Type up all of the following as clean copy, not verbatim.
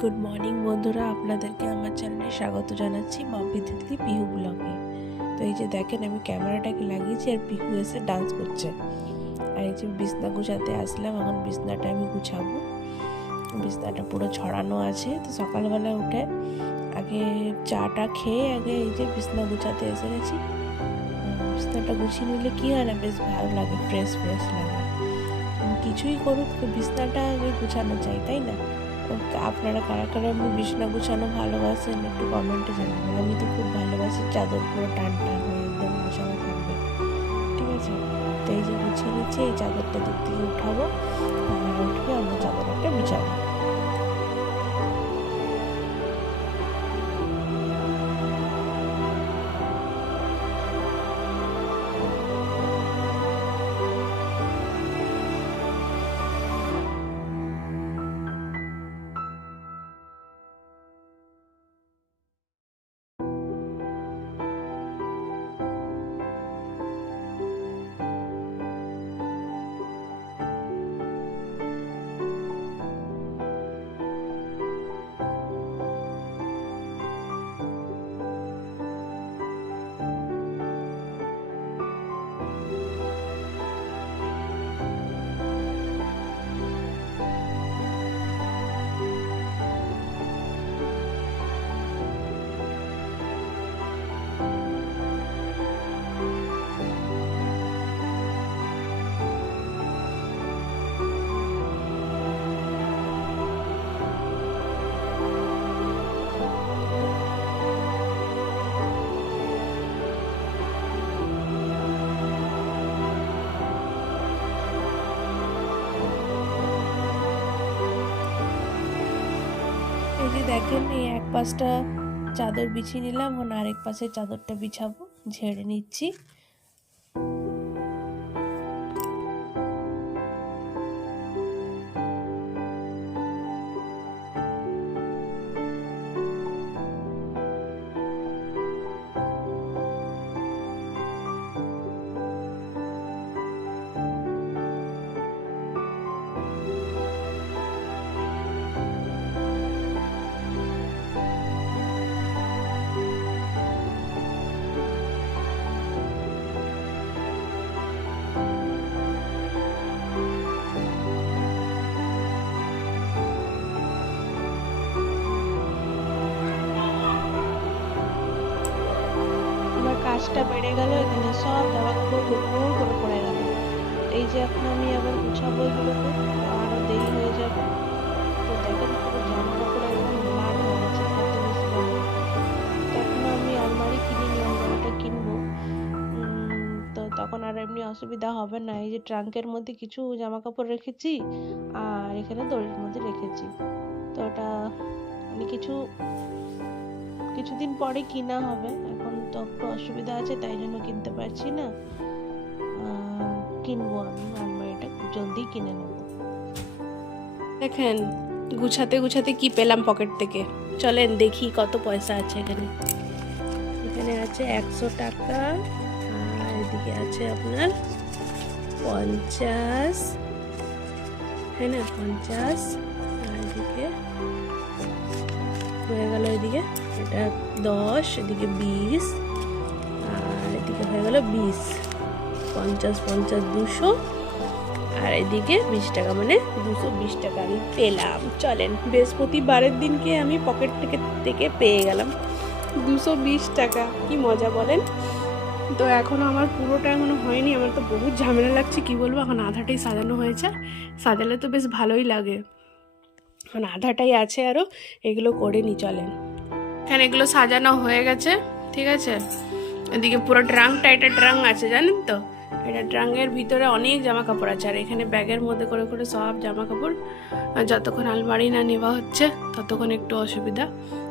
Good morning বন্ধুরা, আপনাদেরকে আমার চ্যানেলে স্বাগত জানাচ্ছি মাম্পি তিতলি পিহু ব্লগে। তো এই যে দেখেন, আমি ক্যামেরাটাকে লাগিয়েছি আর পিহু এসে ডান্স করছে। আর এই যে বিছনা গুছাতে আসলাম, এখন বিছনাটা আমি গুছাবো। বিছনাটা পুরো ছড়ানো আছে। তো সকালবেলা উঠে আগে চাটা খেয়ে আগে এই যে বিছনা গুছাতে এসে গেছি। বিছনাটা গুছিয়ে নিলে কী হয় না, বেশ ভালো লাগে, ফ্রেশ ফ্রেশ লাগে। কিছুই করুক, বিছনাটা আগে গুছানো চাই, তাই না? আপনারা কারা কারা আমি বিছনা গুছানো ভালোবাসেন একটু কমেন্টে জানাবেন। আমি তো খুব ভালোবাসি, চাদর পুরো টান টান হয়ে একদম গোছানো থাকবে, ঠিক আছে? তো এই যে গুছিয়ে নিচ্ছি, এই চাদরটা দিক থেকে উঠাবো, উঠিয়ে আমরা চাদর একটা বিছাবো। এই যে দেখেন, এই এক পাশটা চাদর বিছিয়ে নিলাম, এখন আরেক পাশে চাদরটা বিছাবো, ঝেড়ে নিচ্ছি। কাজটা বেড়ে গেল, এখানে সব জামা কাপড় হুড়মুড় করে পড়ে গেল। এই যে এখন আমি আবার গুছাবো এগুলোকে, আরো দেরি হয়ে যাবে। তো দেখেন, পুরো জামা কাপড় একদম লাল হয়ে গেছে, এত বেশি জামা। তো এখন আমি আলমারি কিনিনি, আলমারিটা কিনবো। তো তখন আর এমনি অসুবিধা হবে না। এই যে ট্রাঙ্কের মধ্যে কিছু জামা কাপড় রেখেছি, আর এখানে দড়ির মধ্যে রেখেছি। তো ওটা মানে কিছুদিন পরে কিনা হবে, এখন তো একটু অসুবিধা আছে, তাই জন্য কিনতে পারছি না। কিনবো, আমি আলমারিটা খুব জলদি কিনে নেব। দেখেন, গুছাতে গুছাতে কি পেলাম পকেট থেকে, চলেন দেখি কত পয়সা আছে এখানে। এখানে আছে 100 টাকা, আর এদিকে আছে আপনার 50, হ্যাঁ না 50, আর এদিকে হয়ে গেল, এদিকে এটা 10, এদিকে 20, আর এদিকে হয়ে গেল 20, 50 50 200, আর এদিকে 20 টাকা, মানে 220 টাকা আমি পেলাম। চলেন, বৃহস্পতিবারের দিনকে আমি পকেট থেকে পেয়ে গেলাম 220 টাকা। কি মজা বলেন? তো এখনও আমার পুরোটা এখনো হয়নি, আমার তো বহুত ঝামেলা লাগছে, কি বলবো। এখন আধাটাই সাজানো হয়েছে, সাজালে তো বেশ ভালোই লাগে। এখন আধাটাই আছে আরও, এগুলো করে নি। চলেন, এখানে এগুলো সাজানো হয়ে গেছে, ঠিক আছে। এদিকে পুরো ট্রাঙ্কটা, এটা ট্রাঙ্ক আছে জানেন তো, এটা ট্রাঙ্কের ভিতরে অনেক জামা কাপড় আছে, আর এখানে ব্যাগের মধ্যে করে করে সব জামা কাপড়। যতক্ষণ আলমারি না নেওয়া হচ্ছে ততক্ষণ একটু অসুবিধা,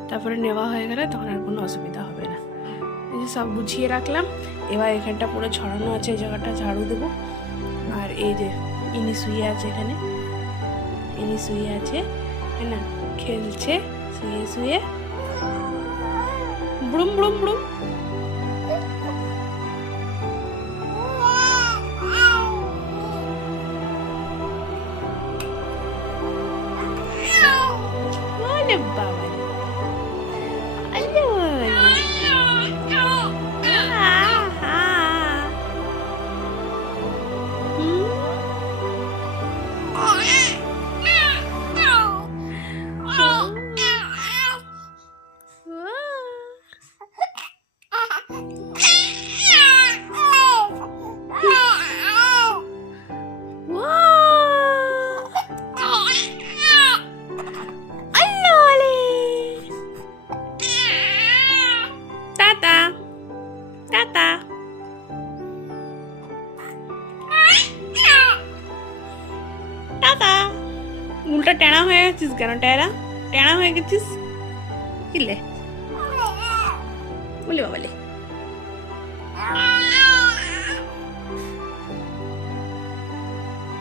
তারপরে নেওয়া হয়ে গেলে তখন আর কোনো অসুবিধা হবে না। এই যে সব গুছিয়ে রাখলাম, এবার এখানটা পুরো ছড়ানো আছে, এই জায়গাটা ঝাড়ু দেবো। আর এই যে ইনি শুয়ে আছে, এখানে ইনি শুয়ে আছে, হ্যাঁ না, খেলছে শুয়ে শুয়ে, ব্রুম ব্রুম ব্রুম। আরে বাবা রে, আরে বাবা রে। আহা। হুম। Tata tata. টাটা। উল্টা টেনা হয়ে গেছিস কেন? টেরা টেনা হয়ে গেছিস কিলে? বলি বাবালে,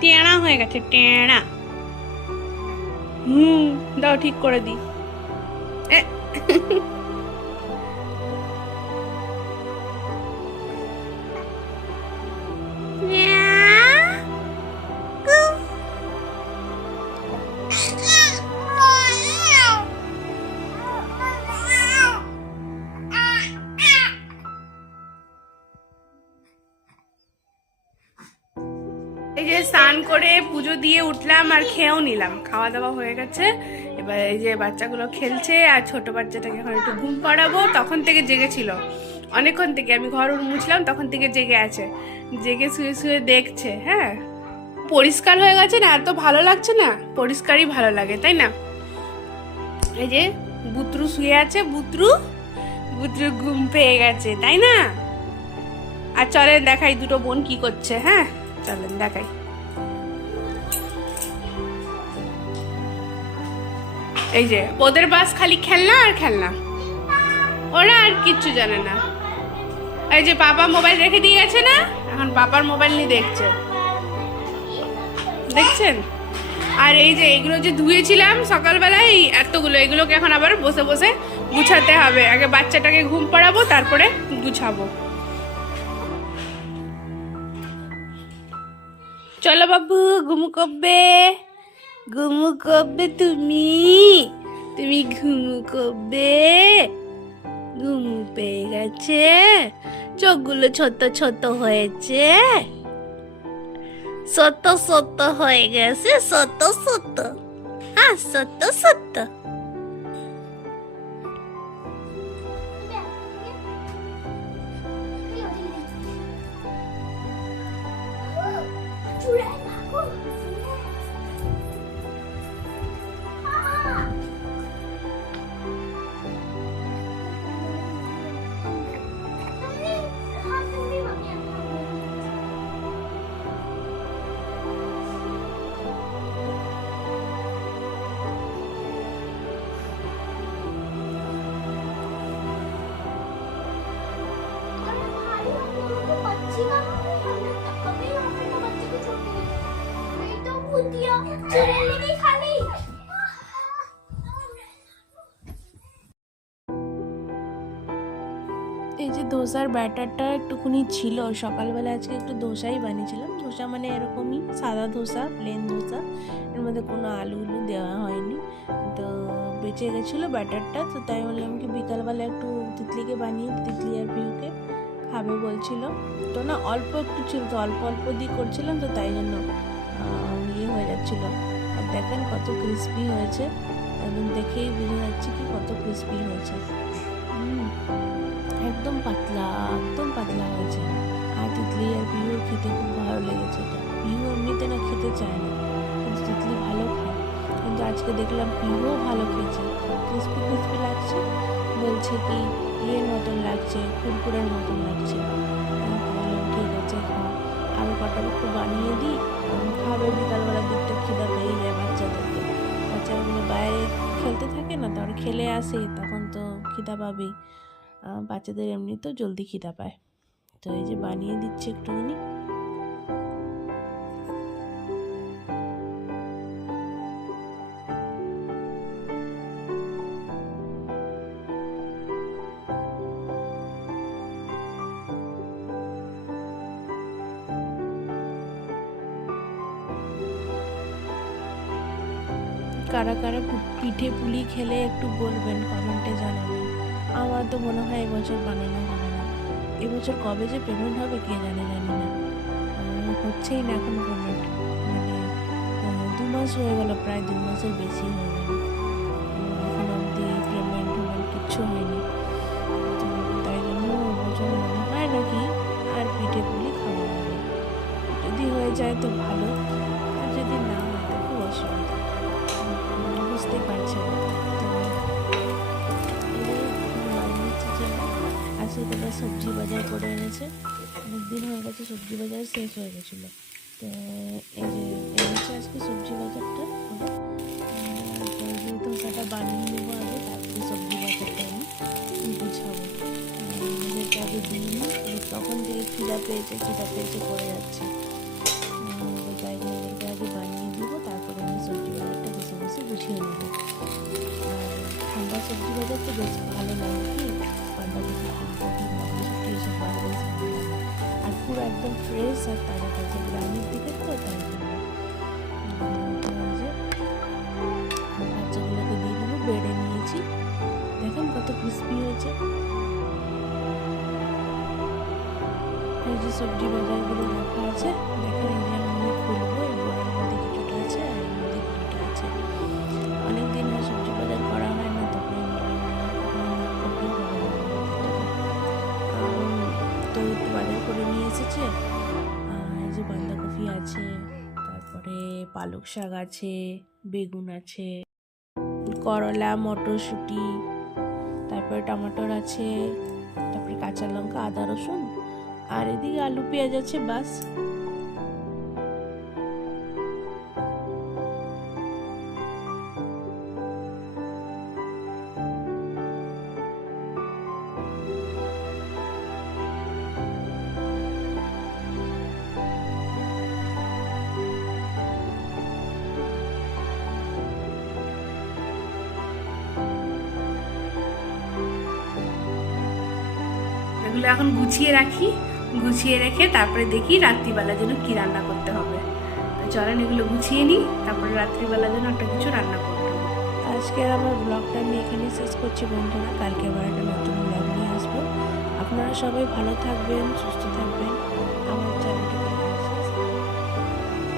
টেনা হয়ে গেছে টেনা। দাও ঠিক করে দি। এই যে স্নান করে পুজো দিয়ে উঠলাম আর খেয়েও নিলাম, খাওয়া দাওয়া হয়ে গেছে। এবার এই যে বাচ্চাগুলো খেলছে আর ছোট বাচ্চাটাকে এখন একটু ঘুম পাড়াবো। তখন থেকে জেগেছিল, অনেকক্ষণ থেকে আমি ঘর মুছলাম তখন থেকে জেগে আছে, জেগে শুয়ে শুয়ে দেখছে। হ্যাঁ, পরিষ্কার হয়ে গেছে না, এত ভালো লাগছে না, পরিষ্কারই ভালো লাগে তাই না? এই যে বুতরু শুয়ে আছে, বুতরু বুতরু ঘুম পেয়ে গেছে তাই না? আর চলেন দেখাই দুটো বোন কি করছে। হ্যাঁ চলেন দেখাই। এই যে ওদের বাস খালি খেলনা আর খেলনা, ওরা আর কিচ্ছু জানে না। এই যে পাপা মোবাইল রেখে দিয়ে গেছে না, এখন পাপার মোবাইল নিয়ে দেখছে, দেখছেন? আর এই যে এগুলো যে ধুয়েছিলাম সকালবেলায় এতগুলো, এগুলোকে এখন আবার বসে বসে গুছাতে হবে। আগে বাচ্চাটাকে ঘুম পাড়াবো তারপরে গুছাবো। চলো বাবু ঘুমু করবে, ঘুমু করবে, তুমি তুমি ঘুমু করবে। ঘুমু পেয়ে গেছে, চোখগুলো ছোট ছোট হয়েছে, ছোট ছোট হয়ে গেছে, ছোট ছোট। হ্যাঁ ছোট ছোট। এই যে ধোসার ব্যাটারটা একটুখানি ছিল সকালবেলা, আজকে একটু ধোসাই বানিয়েছিলাম। ধোসা মানে এরকমই সাদা ধোসা, প্লেন ধোসা, এর মধ্যে কোনো আলু উলু দেওয়া হয়নি। তো বেঁচে গেছিলো ব্যাটারটা, তো তাই বললাম কি বিকালবেলা একটু তিতলিকে বানিয়ে, তিতলি আর পিউকে খাবে বলছিল। তো না অল্প একটু ছিল, তো অল্প অল্প দিয়ে করছিলাম, তো তাই জন্য ইয়ে হয়ে যাচ্ছিলো। আর দেখেন কত ক্রিস্পি হয়েছে, একদম দেখেই বুঝে যাচ্ছে কি কত ক্রিস্পি হয়েছে। একদম পাতলা, একদম পাতলা হয়েছে। আর তিতলি আর পিউর খেতে খুব ভালো লেগেছে এটা। পিউ এমনিতে না খেতে চায় না, কিন্তু তিতলি ভালো খায়। কিন্তু আজকে দেখলাম পিউও ভালো খেয়েছে, ক্রিস্পি ক্রিস্পি লাগছে, বলছে কি ইয়ের মতন লাগছে, কুরকুরের মতন লাগছে। বললাম ঠিক আছে খাও, আরও কটা একটু বানিয়ে দিই, খাবে। বিকালবেলার দিকটা খিদা পেয়ে যায় বাচ্চাদেরকে, বাচ্চাগুলো বাইরে খেলতে থাকে না, তারপর খেলে আসে, তখন তো খিদা পাবেই। বাচ্চাদের এমনি তো জলদি খিদা পায়। তো এই যে বানিয়ে দিচ্ছে একটুখানি। কারা কারা পিঠে পুলি খেলে একটু বলবেন, কমেন্টে জানাবেন। আমার তো মনে হয় এবছর বানানো হবে না। এবছর কবে যে পেমেন্ট হবে কে জানি না। হচ্ছেই না এখন পেমেন্ট, মানে 2 মাস হয়ে গেল, প্রায় 2 মাসের বেশি হয়ে গেল, এখন অবধি পেমেন্ট কিচ্ছু হয়নি। তো তাই জন্য এবছর মনে হয় নাকি আর পিঠে পুলি খাওয়া হবে। যদি হয়ে যায় তো ভালো, আর যদি না হয় তো খুব অসুবিধা, বুঝতেই পারছেন। তো আজকে তোমরা সবজি বাজার করে এনেছে, অনেকদিন হয়ে গেছে সবজি বাজার শেষ হয়ে গেছিলো। তো এই যে এনেছে আজকে সবজি বাজারটা করে, যেহেতু সেটা বানিয়ে নেবো আগে, তারপরে সবজি বাজারটা আমি গুছাবো। এদেরকে আগে দিইনি, তখন থেকে খিদা পেয়েছে করে যাচ্ছে, তাই জন্য এদেরকে আগে বানিয়ে দিব, তারপরে আমি সবজি বাজারটা বসে গুছিয়ে নেবো। আর ঠান্ডা সবজি বাজার তো বেশ ভালো লাগে, কি বাঁধাকপি ফুলকপি মটরশুঁটি এসব বেশ ভালো লাগে, আর পুরো একদম ফ্রেশ আর তাজা তাজা, গ্রামের দিকে তো তাই জন্য। বাচ্চাগুলোকে দিয়ে দেবো, বেড়ে নিয়েছি, দেখেন কত ক্রিস্পি হয়েছে। এই যে সবজি বাজারগুলো রাখা আছে, দেখেন এই যে আমি খুলবো, এই বড়ার মধ্যে কিছুটা আছে আর এর মধ্যে কিছুটা আছে। অনেকদিন হয় সবজি বাজার করা হয় না, তখন তো একটু বাজার করে নিয়ে এসেছে। এই যে বাঁধাকপি আছে, তারপরে পালক শাক আছে, বেগুন আছে, করলা মটরশুঁটি, তারপরে টমেটোর আছে, তারপরে কাঁচা লঙ্কা আদা রসুন, আর এদিকে আলু পেঁয়াজ আছে, বাস। এগুলো এখন গুছিয়ে রাখি, গুছিয়ে রেখে তারপরে দেখি রাত্রিবেলার জন্য কি রান্না করতে হবে। তো চলেন এগুলো গুছিয়ে নিই, তারপরে রাত্রিবেলার জন্য একটা কিছু রান্না করতে হবে। আজকের আমার ব্লগটা আমি এখানে শেষ করছি বন্ধুরা, কালকে আবার একটা নতুন ব্লগ নিয়ে আসবো। আপনারা সবাই ভালো থাকবেন, সুস্থ